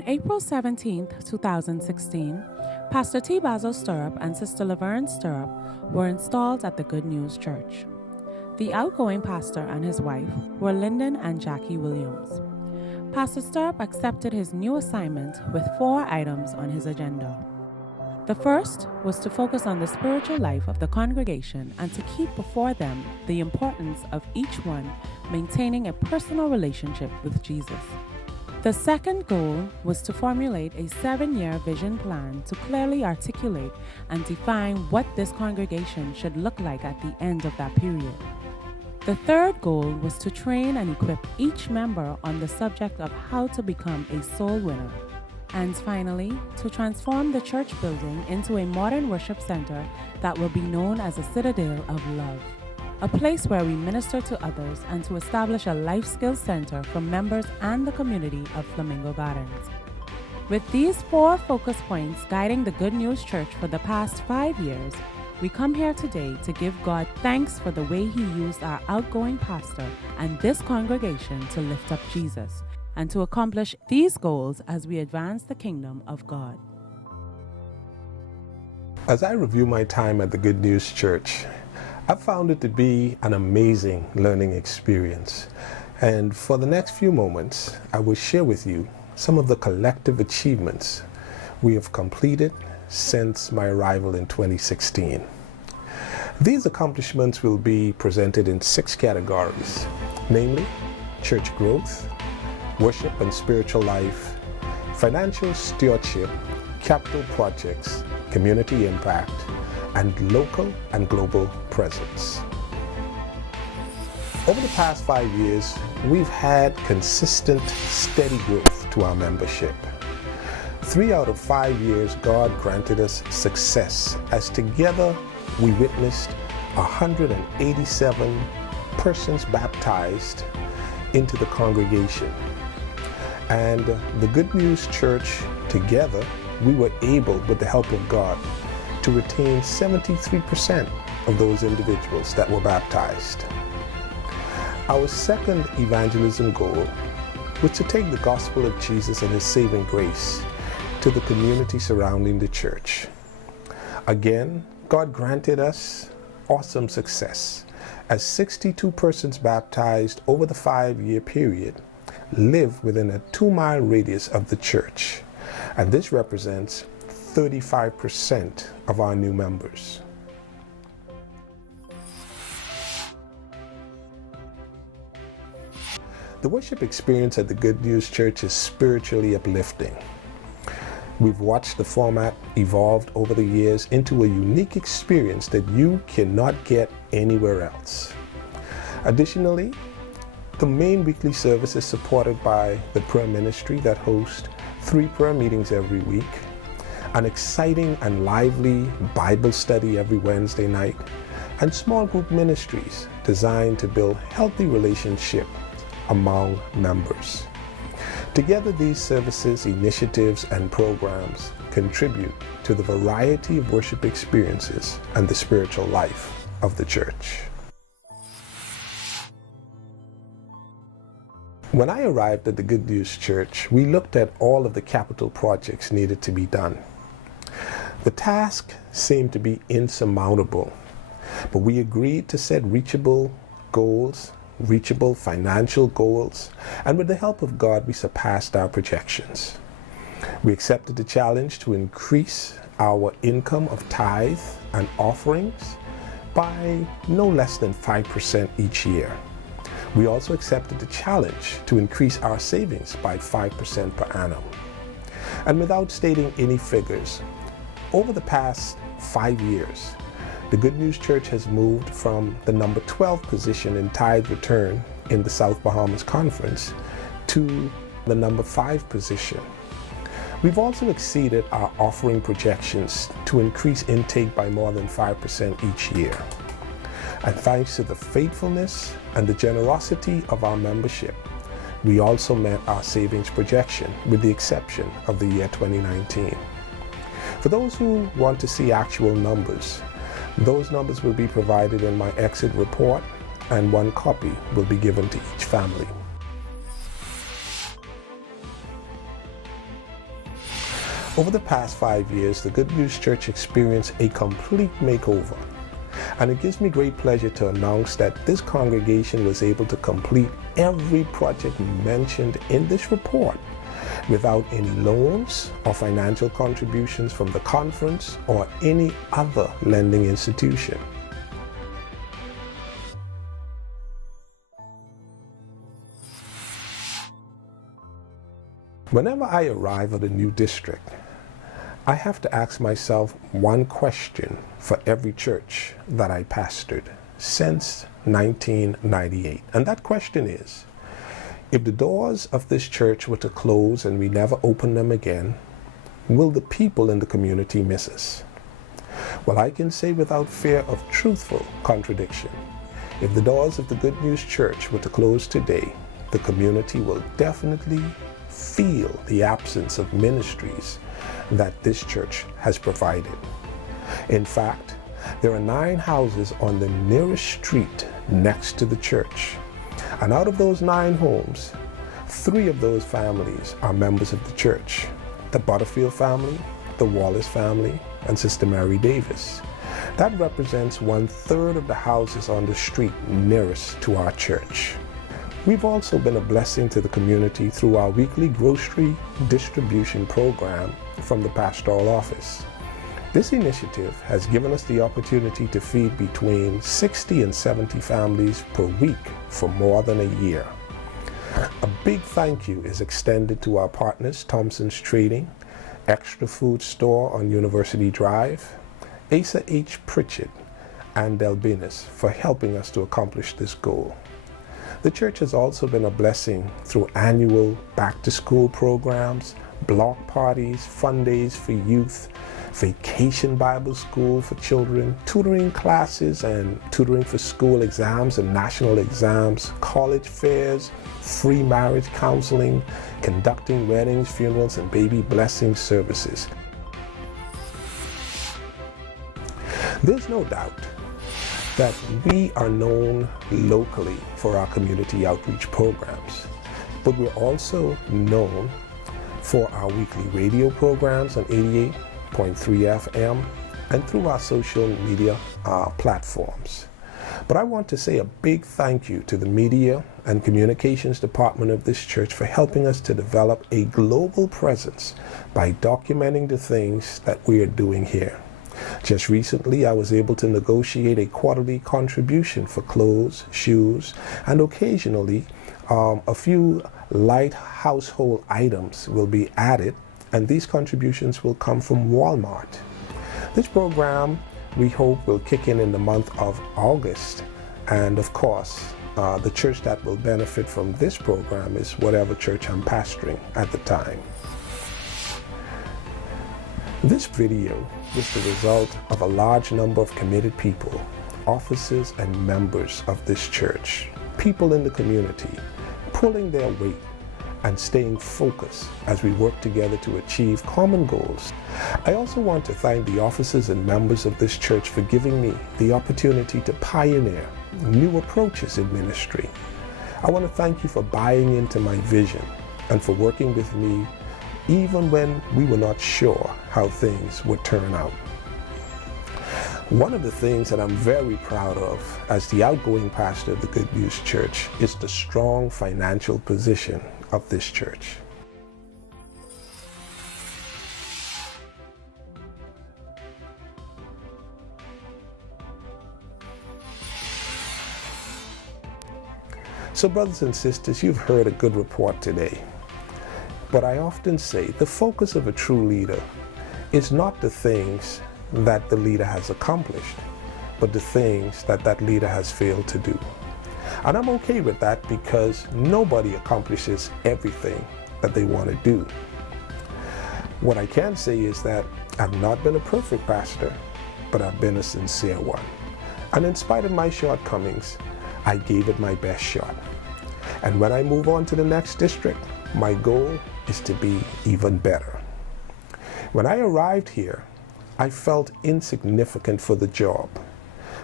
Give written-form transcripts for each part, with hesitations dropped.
On April 17, 2016, Pastor T Basil Sturrup and Sister Laverne Sturrup were installed at the Good News Church. The outgoing pastor and his wife were Lyndon and Jackie Williams. Pastor Sturrup accepted his new assignment with 4 items on his agenda. The first was to focus on the spiritual life of the congregation and to keep before them the importance of each one maintaining a personal relationship with Jesus. The second goal was to formulate a 7-year vision plan to clearly articulate and define what this congregation should look like at the end of that period. The third goal was to train and equip each member on the subject of how to become a soul winner. And finally, to transform the church building into a modern worship center that will be known as a citadel of love, a place where we minister to others, and to establish a life skills center for members and the community of Flamingo Gardens. With these 4 focus points guiding the Good News Church for the past 5 years, we come here today to give God thanks for the way He used our outgoing pastor and this congregation to lift up Jesus, and to accomplish these goals as we advance the kingdom of God. As I review my time at the Good News Church, I've found it to be an amazing learning experience. And for the next few moments, I will share with you some of the collective achievements we have completed since my arrival in 2016. These accomplishments will be presented in 6 categories, namely church growth, worship and spiritual life, financial stewardship, capital projects, community impact, and local and global presence. Over the past 5 years, we've had consistent, steady growth to our membership. 3 out of 5 years, God granted us success, as together we witnessed 187 persons baptized into the congregation. And the Good News Church, together, we were able, with the help of God, to retain 73% of those individuals that were baptized. Our second evangelism goal was to take the gospel of Jesus and His saving grace to the community surrounding the church. Again, God granted us awesome success, as 62 persons baptized over the 5-year period live within a 2-mile radius of the church, and this represents 35% of our new members. The worship experience at the Good News Church is spiritually uplifting. We've watched the format evolve over the years into a unique experience that you cannot get anywhere else. Additionally, the main weekly service is supported by the prayer ministry that hosts 3 prayer meetings every week, an exciting and lively Bible study every Wednesday night, and small group ministries designed to build healthy relationships among members. Together, these services, initiatives, and programs contribute to the variety of worship experiences and the spiritual life of the church. When I arrived at the Good News Church, we looked at all of the capital projects needed to be done. The task seemed to be insurmountable, but we agreed to set reachable goals, reachable financial goals, and with the help of God, we surpassed our projections. We accepted the challenge to increase our income of tithe and offerings by no less than 5% each year. We also accepted the challenge to increase our savings by 5% per annum. And without stating any figures, over the past 5 years, the Good News Church has moved from the number 12 position in tithe return in the South Bahamas Conference to the number 5 position. We've also exceeded our offering projections to increase intake by more than 5% each year. And thanks to the faithfulness and the generosity of our membership, we also met our savings projection, with the exception of the year 2019. For those who want to see actual numbers, those numbers will be provided in my exit report, and 1 copy will be given to each family. Over the past 5 years, the Good News Church experienced a complete makeover. And it gives me great pleasure to announce that this congregation was able to complete every project mentioned in this report without any loans or financial contributions from the conference or any other lending institution. Whenever I arrive at a new district, I have to ask myself one question for every church that I pastored since 1998. And that question is, if the doors of this church were to close and we never open them again, will the people in the community miss us? Well, I can say without fear of truthful contradiction, if the doors of the Good News Church were to close today, the community will definitely feel the absence of ministries that this church has provided. In fact, there are 9 houses on the nearest street next to the church. And out of those 9 homes, 3 of those families are members of the church: the Butterfield family, the Wallace family, and Sister Mary Davis. That represents 1/3 of the houses on the street nearest to our church. We've also been a blessing to the community through our weekly grocery distribution program from the pastoral office. This initiative has given us the opportunity to feed between 60 and 70 families per week for more than a year. A big thank you is extended to our partners, Thompson's Trading, Extra Food Store on University Drive, Asa H. Pritchett, and Delbinis for helping us to accomplish this goal. The church has also been a blessing through annual back-to-school programs, block parties, fun days for youth, vacation Bible school for children, tutoring classes and tutoring for school exams and national exams, college fairs, free marriage counseling, conducting weddings, funerals, and baby blessing services. There's no doubt that we are known locally for our community outreach programs, but we're also known for our weekly radio programs on 88.3 FM and through our social media platforms. But I want to say a big thank you to the media and communications department of this church for helping us to develop a global presence by documenting the things that we are doing here. Just recently, I was able to negotiate a quarterly contribution for clothes, shoes, and occasionally a few light household items will be added, and these contributions will come from Walmart. This program, we hope, will kick in the month of August, and of course, the church that will benefit from this program is whatever church I'm pastoring at the time. This video is the result of a large number of committed people, officers and members of this church, people in the community, pulling their weight and staying focused as we work together to achieve common goals. I also want to thank the officers and members of this church for giving me the opportunity to pioneer new approaches in ministry. I want to thank you for buying into my vision and for working with me even when we were not sure how things would turn out. One of the things that I'm very proud of as the outgoing pastor of the Good News Church is the strong financial position of this church. So brothers and sisters, you've heard a good report today. But I often say the focus of a true leader is not the things that the leader has accomplished, but the things that that leader has failed to do. And I'm okay with that because nobody accomplishes everything that they want to do. What I can say is that I've not been a perfect pastor, but I've been a sincere one. And in spite of my shortcomings, I gave it my best shot. And when I move on to the next district, my goal is to be even better. When I arrived here, I felt insignificant for the job,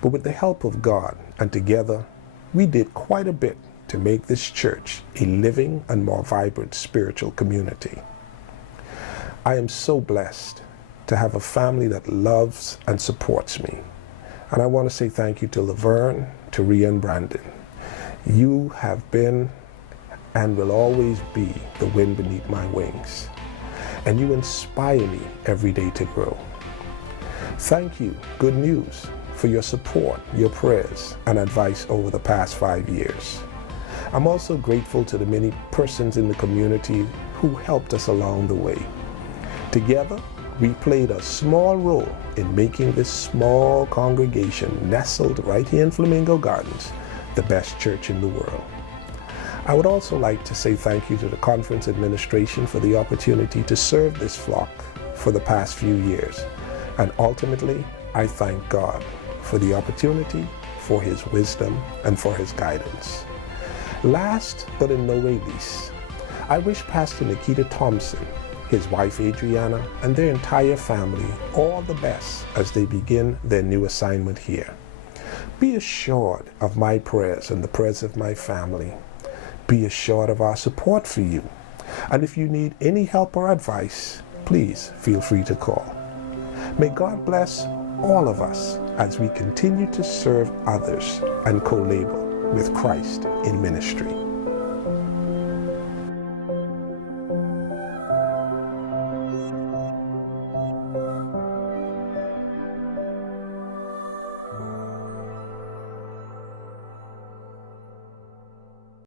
but with the help of God and together, we did quite a bit to make this church a living and more vibrant spiritual community. I am so blessed to have a family that loves and supports me. And I want to say thank you to Laverne, to Rhea, and Brandon. You have been and will always be the wind beneath my wings. And you inspire me every day to grow. Thank you, Good News, for your support, your prayers, and advice over the past 5 years. I'm also grateful to the many persons in the community who helped us along the way. Together, we played a small role in making this small congregation nestled right here in Flamingo Gardens the best church in the world. I would also like to say thank you to the conference administration for the opportunity to serve this flock for the past few years. And ultimately, I thank God for the opportunity, for His wisdom, and for His guidance. Last but in no way least, I wish Pastor Nikita Thompson, his wife Adriana, and their entire family all the best as they begin their new assignment here. Be assured of my prayers and the prayers of my family. Be assured of our support for you. And if you need any help or advice, please feel free to call. May God bless all of us as we continue to serve others and co-labor with Christ in ministry.